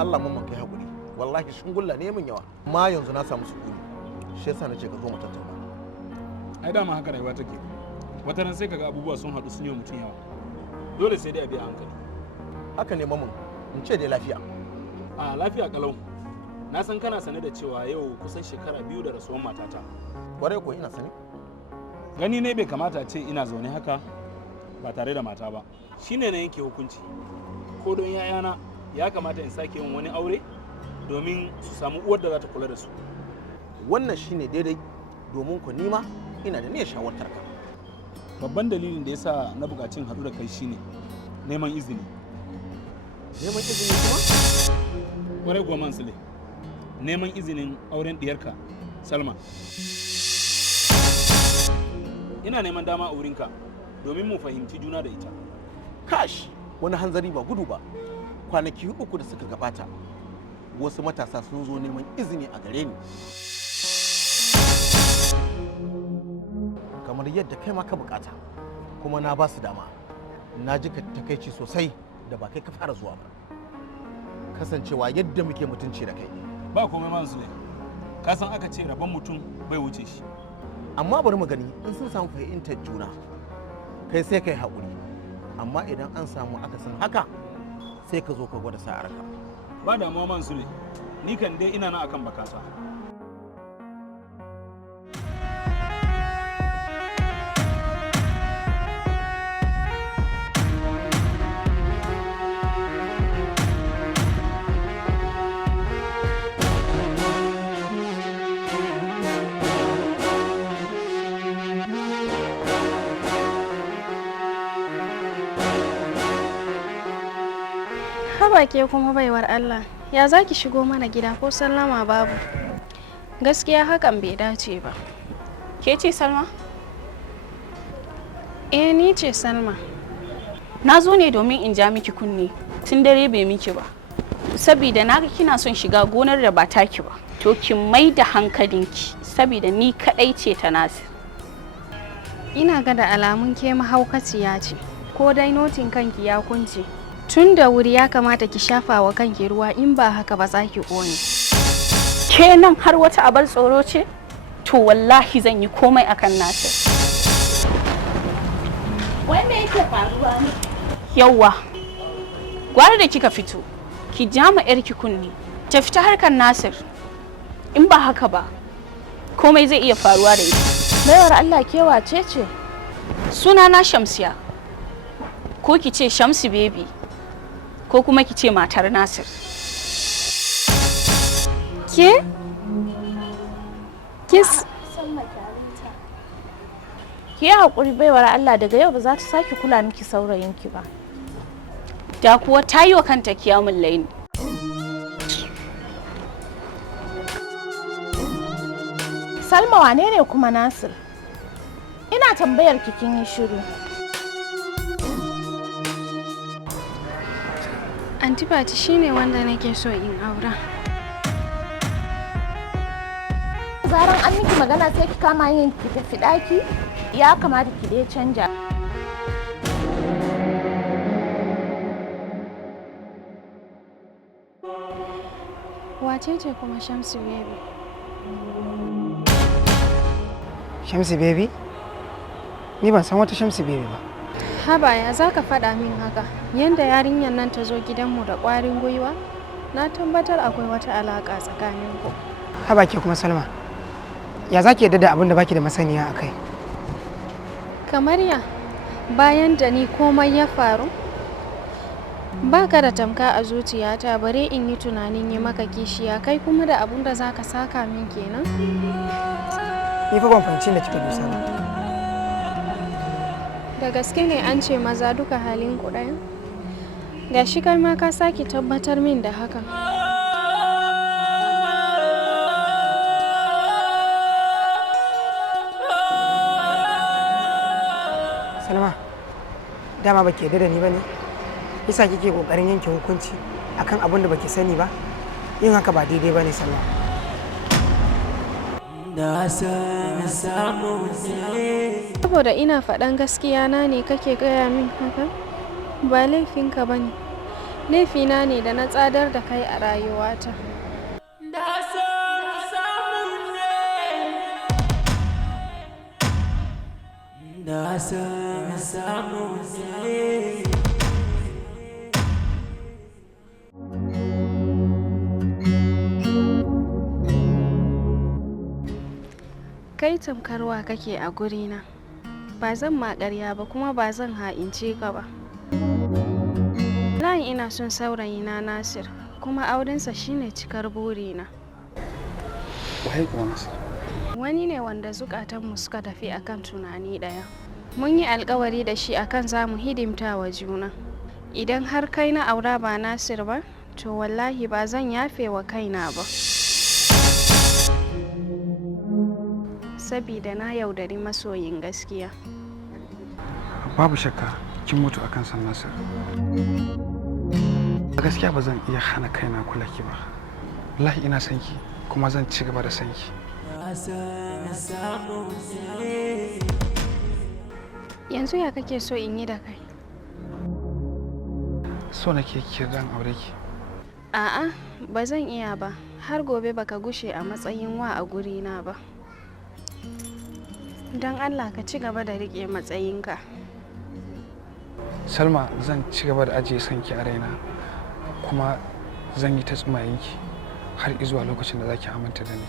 Allah mun kai hakuri wallahi shingulla ne min yawa amma yanzu na samu sukuni shi yasa nace ka zo mu tattauna. Ai dama haka rayuwa take. Wata ran sai kaga abubuwa sun haɗu sun yi mutum yawa. Dole sai dai a biya hankali. Haka ne mamun in ce dai lafiya. A lafiya kalau. Na san kana sane da cewa yau kusan shekara 2 da rasuwar matata. Kwarai ko ina sani. Gani ne bai kamata ce ina zaune haka ba tare da mata ba. Shine na yanke hukunci. Ko don yayana ya kamata in sake yin wani aure domin su samu uwar da za ta kula da su. Wannan shine daidai domin ku nima ina da niyyar shawartar ka. Babban dalilin da yasa na bukacin haɗu da kai shine neman izini. Neman izini kuma? Kwarai kuwa Mansule. Neman izinin auren diyarka Salma. Ina neman dama a wurinka domin mu fahimci juna da ita. Kash, wani hanzari ba gudu ba. Kwanaki 3 da suka gabata wasu matasa sun zo neman izini a gare ni. Kamar yadda kai ma ka bukata kuma na ba su dama. Na ji ka takaici sosai da ba kai ka fara zuwa ba. Kasancewa yadda muke mutunci da kai. Ba komai Mansule. Ka san aka ce rabon mutum bai wuce shi. Amma bari mu gani in sun samu fahimtar juna kai sai kai haƙuri amma idan an samu akasin haka sai ka zo ka gwada sa'arka. Ba damuwa Mansule, ni kan dai ina na akan bakata. Haba ke kuma baiwar Allah, ya za ki shigo mana gida ko sallama babu? Gaskiya hakan bai dace ba. Ke ce Salma? Ni ce Salma. Na zo ne domin in ja miki kunne, tun dare bai miki ba. Saboda naga kina son shiga gonar da ba taki ba. To ki mai da hankalinki, saboda ni kadai ce ta Nasir. Ina ga da alamun ke mahaukaciya ce, ko dai notin kanki ya kunce. Tun da wuri ya kamata ki shafa wa kanki ruwa in ba haka ba za ki ƙone. Ke nan har wata abar tsoro ce? To wallahi zan yi komai akan Nasir. Wai me yake faruwa ne? Yawwa. Gwara da kika fito, ki ja ma yarki kunni, ta fita harkar Nasir. In ba haka ba, komai zai iya faruwa da ita. Baiwar Allah ke wace ce? Sunana Shamsiya. Ko ki ce Shamsi baby. Ko kuma ki ce matar Nasir. Ke? Ki yi haƙuri baiwar Allah, daga yau ba za ta sake kula miki saurayinki ba. Da kuwa ta yi wa kanta kiyamun laini. Salma wane ne kuma Nasir? Ina tambayar ki kin yi shiru. Anti Fati shine wanda nake so in aura. Zaran an miki magana sai ki kama yin ki tafi ɗaki, ya kamata ki dai canja. Wace ce kuma Shamsi baby? Shamsi baby? Ni ban san wata Shamsi baby ba. Haba ya za ka faɗa min haka? Yanda yarinyar nan ta zo gidanmu da ƙwarin gwiwa, na tabbatar akwai wata alaƙa tsakaninku. Haba ke kuma Salma, ya za ki yarda da abin da baki da masaniya a kai? Kamar ya, bayan da ni komai ya faru, ba ka da tamka a zuciyata bare in yi tunanin yi maka kishiya, kai kuma da abin da za ka saka min kenan? Ni fa ban fahimci da kika dusa ba. Da gaske ne an ce maza duka halin ku ɗaya? Ga shi kai ma ka sake tabbatar min da hakan. Salma, dama baki yarda da ni bane? Yasa kike kokarin yanke hukunci akan abin da baki sani ba? Yin haka ba daidai bane Salma. Saboda ina faɗan gaskiya na ne kake gaya min haka? Ba laifinka ba ne. Laifina ne da na tsadar da kai a rayuwata. Son Samu Ne. Kai tamkarwa kake a gurina. Ba zan ma ƙarya ba kuma ba zan ha'ince ka ba. Wallahi ina son saurayina Nasir, kuma aurensa shine cikar burina. Wai kuwa Nasir? Wani ne wanda zukatanmu suka tafi akan tunani ɗaya. Mun yi alkawari da shi akan za mu hidimta wa juna. Idan har kai na aura ba Nasir ba, to wallahi ba zan yafe wa kaina ba. Sabida na yaudari masoyin gaskiya. Babu shakka kin mutu akan san Nasir. A gaskiya ba zan iya hana kaina kula ki ba. Wallahi ina son ki kuma zan ci gaba da son ki. Yanzu ya kake so in yi da kai? So nake ki dan aure ki. A'a, ba zan iya ba. Har gobe baka gushe a matsayin wa a gurina ba. Don Allah ka ci gaba da riƙe matsayinka. Salma, zan ci gaba da ajiye son ki a raina kuma zan yi ta tsumayen ki har izuwa lokacin da zaki aminta da ni.